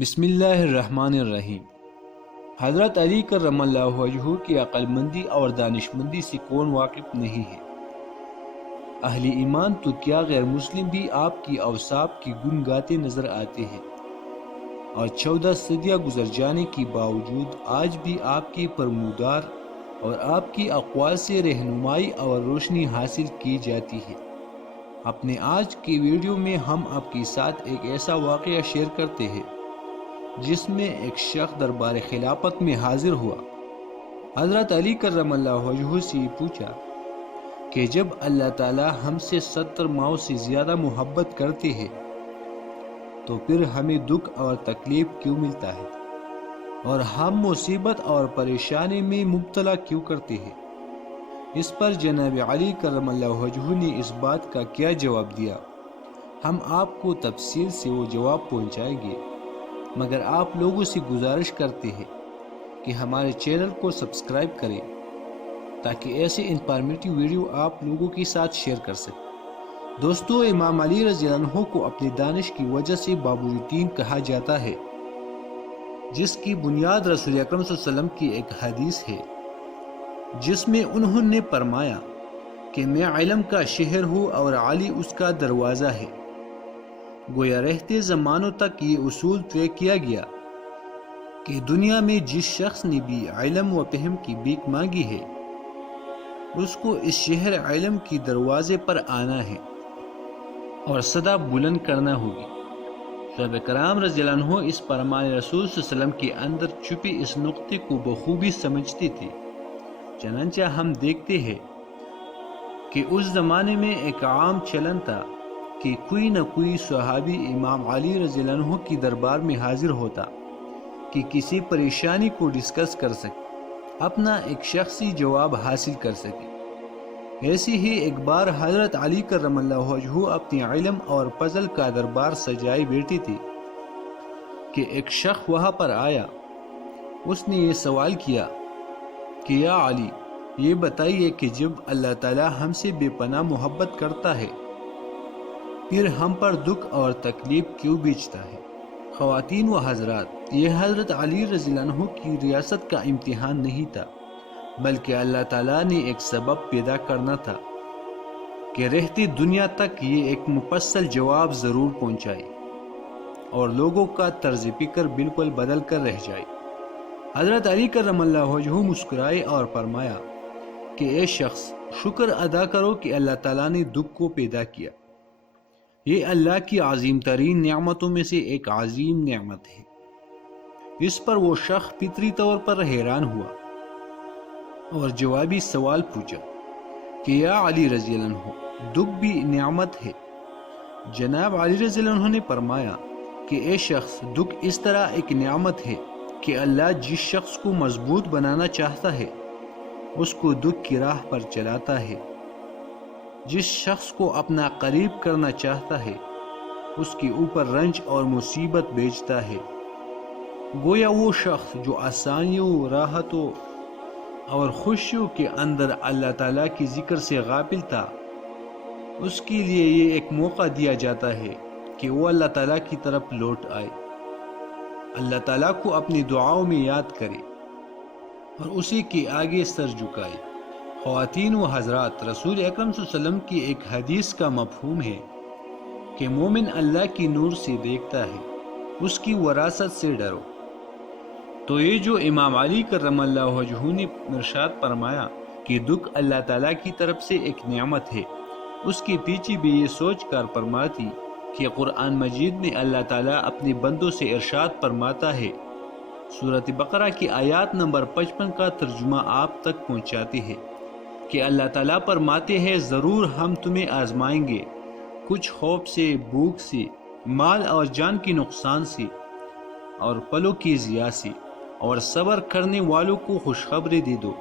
بسم اللہ الرحمن الرحیم۔ حضرت علی کرم اللہ وجہہ کی عقل مندی اور دانش مندی سے کون واقف نہیں ہے؟ اہل ایمان تو کیا غیر مسلم بھی آپ کی اوصاف کی گن گاتے نظر آتے ہیں، اور 14 صدیاں گزر جانے کے باوجود آج بھی آپ کے فرمودار اور آپ کی اقوال سے رہنمائی اور روشنی حاصل کی جاتی ہے۔ اپنے آج کی ویڈیو میں ہم آپ کے ساتھ ایک ایسا واقعہ شیئر کرتے ہیں جس میں ایک شخص دربار خلافت میں حاضر ہوا، حضرت علی کرم اللہ وجہہ سے پوچھا کہ جب اللہ تعالی ہم سے 70 ماؤں سے زیادہ محبت کرتے ہیں تو پھر ہمیں دکھ اور تکلیف کیوں ملتا ہے، اور ہم مصیبت اور پریشانی میں مبتلا کیوں کرتے ہیں؟ اس پر جناب علی کرم اللہ وجہہ نے اس بات کا کیا جواب دیا، ہم آپ کو تفصیل سے وہ جواب پہنچائیں گے، مگر آپ لوگوں سے گزارش کرتے ہیں کہ ہمارے چینل کو سبسکرائب کریں تاکہ ایسے انفارمیٹیو ویڈیو آپ لوگوں کے ساتھ شیئر کر سکیں۔ دوستو، امام علی رضی اللہ عنہ کو اپنی دانش کی وجہ سے باب الدین کہا جاتا ہے، جس کی بنیاد رسول اکرم صلی اللہ علیہ وسلم کی ایک حدیث ہے جس میں انہوں نے فرمایا کہ میں علم کا شہر ہوں اور علی اس کا دروازہ ہے۔ گویا رہتے زمانوں تک یہ اصول طے کیا گیا کہ دنیا میں جس شخص نے بھی علم و فہم کی بھیک مانگی ہے اس کو اس شہر علم کی دروازے پر آنا ہے اور صدا بلند کرنا ہوگی۔ صحابہ کرام رضی اللہ عنہ اس فرمان رسول صلی اللہ علیہ وسلم کے اندر چھپی اس نقطے کو بخوبی سمجھتے تھے، چنانچہ ہم دیکھتے ہیں کہ اس زمانے میں ایک عام چلن تھا کہ کوئی نہ کوئی صحابی امام علی رضی اللہ عنہ کی دربار میں حاضر ہوتا کہ کسی پریشانی کو ڈسکس کر سکے، اپنا ایک شخصی جواب حاصل کر سکے۔ ایسی ہی ایک بار حضرت علی کرم اللہ وجہہ اپنی علم اور فضل کا دربار سجائے بیٹھے تھے کہ ایک شخص وہاں پر آیا۔ اس نے یہ سوال کیا کہ یا علی، یہ بتائیے کہ جب اللہ تعالی ہم سے بے پناہ محبت کرتا ہے پھر ہم پر دکھ اور تکلیف کیوں بیچتا ہے؟ خواتین و حضرات، یہ حضرت علی رضی اللہ عنہ کی ریاست کا امتحان نہیں تھا، بلکہ اللہ تعالیٰ نے ایک سبب پیدا کرنا تھا کہ رہتی دنیا تک یہ ایک مفصل جواب ضرور پہنچائے اور لوگوں کا طرز فکر بالکل بدل کر رہ جائے۔ حضرت علی کرم اللہ وجہہ مسکرائے اور فرمایا کہ اے شخص، شکر ادا کرو کہ اللہ تعالیٰ نے دکھ کو پیدا کیا، یہ اللہ کی عظیم ترین نعمتوں میں سے ایک عظیم نعمت ہے۔ اس پر وہ شخص فطری طور پر حیران ہوا اور جوابی سوال پوچھا کہ یا علی رضی اللہ عنہ، دکھ بھی نعمت ہے؟ جناب علی رضی اللہ عنہ نے فرمایا کہ اے شخص، دکھ اس طرح ایک نعمت ہے کہ اللہ جس شخص کو مضبوط بنانا چاہتا ہے اس کو دکھ کی راہ پر چلاتا ہے، جس شخص کو اپنا قریب کرنا چاہتا ہے اس کے اوپر رنج اور مصیبت بھیجتا ہے۔ گویا وہ شخص جو آسانیوں، راحتوں اور خوشیوں کے اندر اللہ تعالیٰ کی ذکر سے غافل تھا، اس کے لیے یہ ایک موقع دیا جاتا ہے کہ وہ اللہ تعالیٰ کی طرف لوٹ آئے، اللہ تعالیٰ کو اپنی دعاؤں میں یاد کرے اور اسی کے آگے سر جھکائے۔ خواتین و حضرات، رسول اکرم صلی اللہ علیہ وسلم کی ایک حدیث کا مفہوم ہے کہ مومن اللہ کی نور سے دیکھتا ہے، اس کی وراثت سے ڈرو۔ تو یہ جو امام علی کرم اللہ وجہہ نے ارشاد فرمایا کہ دکھ اللہ تعالیٰ کی طرف سے ایک نعمت ہے، اس کے پیچھے بھی یہ سوچ کر فرماتی کہ قرآن مجید میں اللہ تعالیٰ اپنے بندوں سے ارشاد فرماتا ہے۔ سورۃ بقرہ کی آیات نمبر 55 کا ترجمہ آپ تک پہنچاتے ہیں کہ اللہ تعالیٰ فرماتے ہیں، ضرور ہم تمہیں آزمائیں گے، کچھ خوف سے، بھوک سے، مال اور جان کی نقصان سے اور پلوں کی ضیاع سے، اور صبر کرنے والوں کو خوشخبری دے دو۔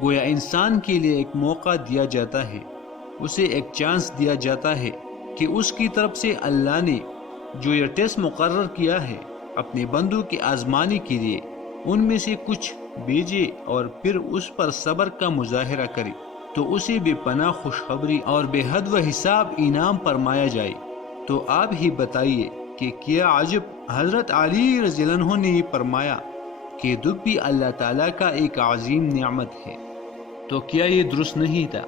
گویا انسان کے لیے ایک موقع دیا جاتا ہے، اسے ایک چانس دیا جاتا ہے کہ اس کی طرف سے اللہ نے جو یہ ٹیسٹ مقرر کیا ہے اپنے بندوں کی آزمانے کے لیے، ان میں سے کچھ بھیجے اور پھر اس پر صبر کا مظاہرہ کرے تو اسے بے پناہ خوشخبری اور بے حد و حساب انعام فرمایا جائے۔ تو آپ ہی بتائیے کہ کیا عجب، حضرت علی رضی اللہ عنہ نے یہ فرمایا کہ دکھ بھی اللہ تعالیٰ کا ایک عظیم نعمت ہے، تو کیا یہ درست نہیں تھا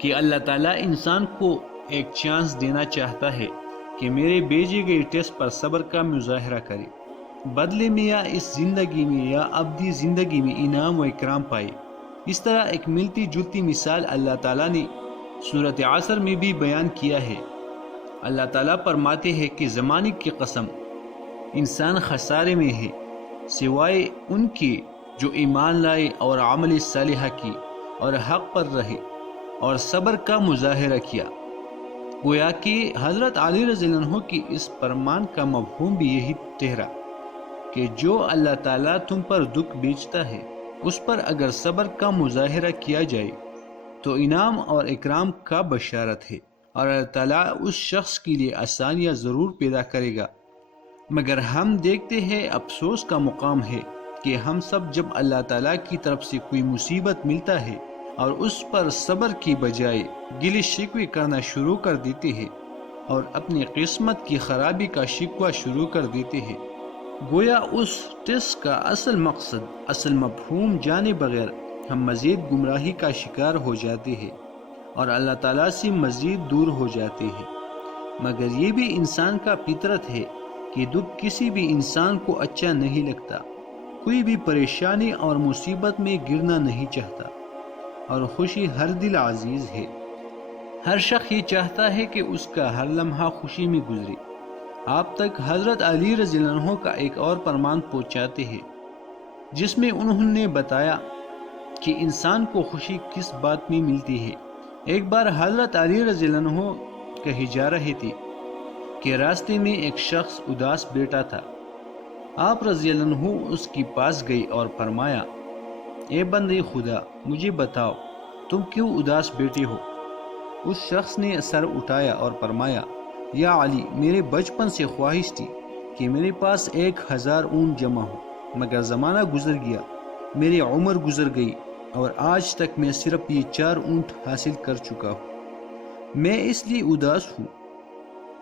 کہ اللہ تعالیٰ انسان کو ایک چانس دینا چاہتا ہے کہ میرے بھیجے گئے ٹیسٹ پر صبر کا مظاہرہ کرے، بدلے میں یا اس زندگی میں یا ابدی زندگی میں انعام و اکرام پائے۔ اس طرح ایک ملتی جلتی مثال اللہ تعالیٰ نے سورۃ عصر میں بھی بیان کیا ہے۔ اللہ تعالیٰ فرماتے ہیں کہ زمانے کی قسم، انسان خسارے میں ہے سوائے ان کے جو ایمان لائے اور عمل صالحہ کی اور حق پر رہے اور صبر کا مظاہرہ کیا۔ گویا کہ حضرت علی رضی اللہ عنہ کی اس فرمان کا مفہوم بھی یہی ٹھہرا کہ جو اللہ تعالیٰ تم پر دکھ بھیجتا ہے اس پر اگر صبر کا مظاہرہ کیا جائے تو انعام اور اکرام کا بشارت ہے، اور اللہ تعالیٰ اس شخص کے لیے آسانیاں ضرور پیدا کرے گا۔ مگر ہم دیکھتے ہیں افسوس کا مقام ہے کہ ہم سب جب اللہ تعالیٰ کی طرف سے کوئی مصیبت ملتا ہے اور اس پر صبر کی بجائے گلے شکوے کرنا شروع کر دیتے ہیں اور اپنی قسمت کی خرابی کا شکوہ شروع کر دیتے ہیں، گویا اس ٹیسٹ کا اصل مقصد، اصل مفہوم جانے بغیر ہم مزید گمراہی کا شکار ہو جاتے ہیں اور اللہ تعالیٰ سے مزید دور ہو جاتے ہیں۔ مگر یہ بھی انسان کا فطرت ہے کہ دکھ کسی بھی انسان کو اچھا نہیں لگتا، کوئی بھی پریشانی اور مصیبت میں گرنا نہیں چاہتا، اور خوشی ہر دل عزیز ہے۔ ہر شخص یہ چاہتا ہے کہ اس کا ہر لمحہ خوشی میں گزرے۔ آپ تک حضرت علی رضی اللہ عنہ کا ایک اور فرمان پہنچاتے ہیں جس میں انہوں نے بتایا کہ انسان کو خوشی کس بات میں ملتی ہے۔ ایک بار حضرت علی رضی اللہ عنہ کہی جا رہی تھی کہ راستے میں ایک شخص اداس بیٹھا تھا۔ آپ رضی اللہ عنہ اس کے پاس گئی اور فرمایا، اے بندے خدا، مجھے بتاؤ تم کیوں اداس بیٹھے ہو؟ اس شخص نے سر اٹھایا اور فرمایا، یا علی، میرے بچپن سے خواہش تھی کہ میرے پاس 1000 اونٹ جمع ہو، مگر زمانہ گزر گیا، میری عمر گزر گئی اور آج تک میں صرف یہ 4 اونٹ حاصل کر چکا ہوں۔ میں اس لیے اداس ہوں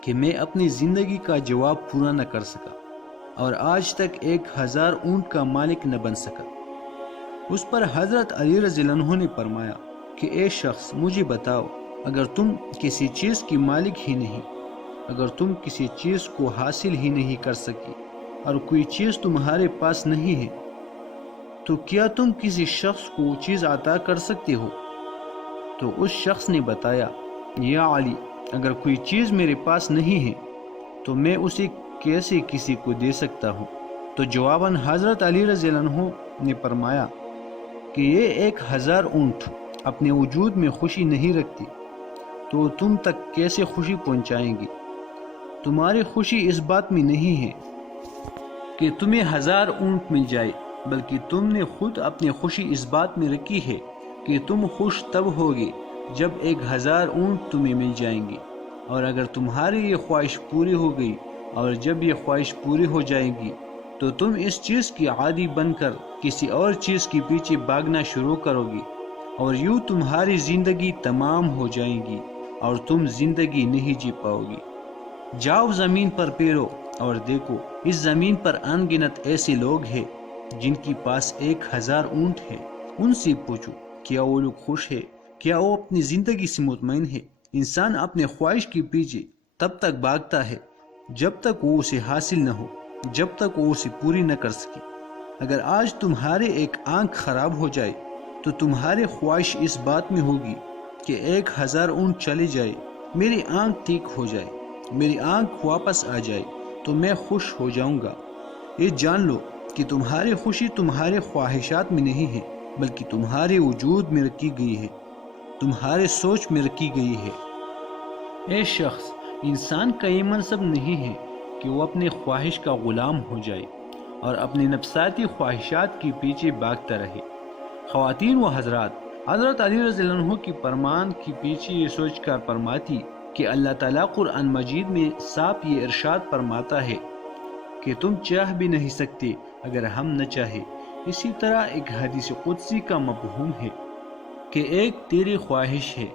کہ میں اپنی زندگی کا جواب پورا نہ کر سکا اور آج تک 1000 اونٹ کا مالک نہ بن سکا۔ اس پر حضرت علی رضی اللہ عنہ نے فرمایا کہ اے شخص، مجھے بتاؤ، اگر تم کسی چیز کی مالک ہی نہیں، اگر تم کسی چیز کو حاصل ہی نہیں کر سکی اور کوئی چیز تمہارے پاس نہیں ہے، تو کیا تم کسی شخص کو چیز عطا کر سکتے ہو؟ تو اس شخص نے بتایا، یا علی، اگر کوئی چیز میرے پاس نہیں ہے تو میں اسے کیسے کسی کو دے سکتا ہوں؟ تو جواباً حضرت علی رضی اللہ عنہ نے فرمایا کہ یہ 1000 اونٹ اپنے وجود میں خوشی نہیں رکھتی تو تم تک کیسے خوشی پہنچائیں گی؟ تمہاری خوشی اس بات میں نہیں ہے کہ تمہیں 1000 اونٹ مل جائے، بلکہ تم نے خود اپنی خوشی اس بات میں رکھی ہے کہ تم خوش تب ہوگے جب 1000 اونٹ تمہیں مل جائیں گے، اور اگر تمہاری یہ خواہش پوری ہو گئی اور جب یہ خواہش پوری ہو جائے گی تو تم اس چیز کی عادی بن کر کسی اور چیز کے پیچھے بھاگنا شروع کرو گی، اور یوں تمہاری زندگی تمام ہو جائے گی اور تم زندگی نہیں جی پاؤ گی۔ جاؤ زمین پر پیرو اور دیکھو، اس زمین پر ان گنت ایسے لوگ ہیں جن کے پاس 1000 اونٹ ہے۔ ان سے پوچھو کیا وہ لوگ خوش ہے؟ کیا وہ اپنی زندگی سے مطمئن ہے؟ انسان اپنے خواہش کے پیچھے تب تک بھاگتا ہے جب تک وہ اسے حاصل نہ ہو، جب تک وہ اسے پوری نہ کر سکے۔ اگر آج تمہارے ایک آنکھ خراب ہو جائے تو تمہاری خواہش اس بات میں ہوگی کہ 1000 اونٹ چلے جائے، میری آنکھ ٹھیک ہو جائے، میری آنکھ واپس آ جائے تو میں خوش ہو جاؤں گا۔ یہ جان لو کہ تمہاری خوشی تمہارے خواہشات میں نہیں ہے، بلکہ تمہارے وجود میں رکھی گئی ہے، تمہارے سوچ میں رکھی گئی ہے۔ اے شخص، انسان کا یہ منصب نہیں ہے کہ وہ اپنے خواہش کا غلام ہو جائے اور اپنے نفساتی خواہشات کے پیچھے بھاگتا رہے۔ خواتین و حضرات، حضرت علی رضی اللہ عنہ کی فرمان کے پیچھے یہ سوچ کر فرماتی کہ اللہ تعالیٰ قرآن مجید میں صاف یہ ارشاد فرماتا ہے کہ تم چاہ بھی نہیں سکتے اگر ہم نہ چاہے۔ اسی طرح ایک حدیث قدسی کا مفہوم ہے کہ ایک تیری خواہش ہے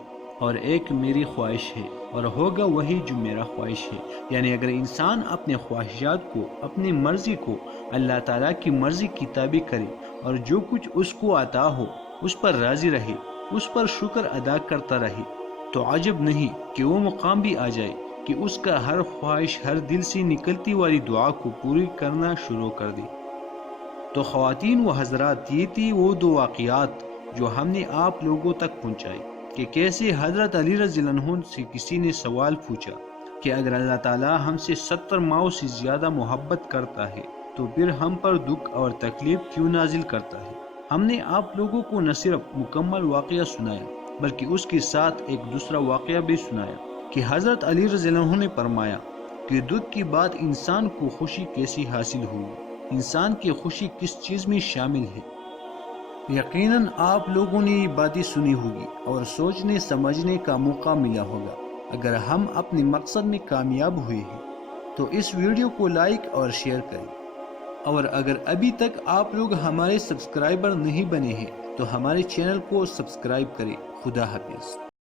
اور ایک میری خواہش ہے اور ہوگا وہی جو میرا خواہش ہے. یعنی اگر انسان اپنے خواہشات کو، اپنی مرضی کو اللہ تعالیٰ کی مرضی کی تابع کرے اور جو کچھ اس کو عطا ہو اس پر راضی رہے، اس پر شکر ادا کرتا رہے، تو عجب نہیں کہ وہ مقام بھی آ جائے کہ اس کا ہر خواہش ہر دل سے نکلتی والی دعا کو پوری کرنا شروع کر دے. تو خواتین و حضرات، یہ تھی وہ دو واقعات جو ہم نے آپ لوگوں تک پہنچائے کہ کیسے حضرت علی رضی اللہ عنہ سے کسی نے سوال پوچھا کہ اگر اللہ تعالیٰ ہم سے 70 ماؤں سے زیادہ محبت کرتا ہے تو پھر ہم پر دکھ اور تکلیف کیوں نازل کرتا ہے. ہم نے آپ لوگوں کو نہ صرف مکمل واقعہ سنایا بلکہ اس کے ساتھ ایک دوسرا واقعہ بھی سنایا کہ حضرت علی رضی اللہ عنہ نے فرمایا کہ دکھ کی بعد انسان کو خوشی کیسی حاصل ہوئی، انسان کی خوشی کس چیز میں شامل ہے. یقیناً آپ لوگوں نے یہ باتیں سنی ہوگی اور سوچنے سمجھنے کا موقع ملا ہوگا. اگر ہم اپنے مقصد میں کامیاب ہوئے ہیں تو اس ویڈیو کو لائک اور شیئر کریں، اور اگر ابھی تک آپ لوگ ہمارے سبسکرائبر نہیں بنے ہیں تو ہمارے چینل کو سبسکرائب کریں. خدا حافظ.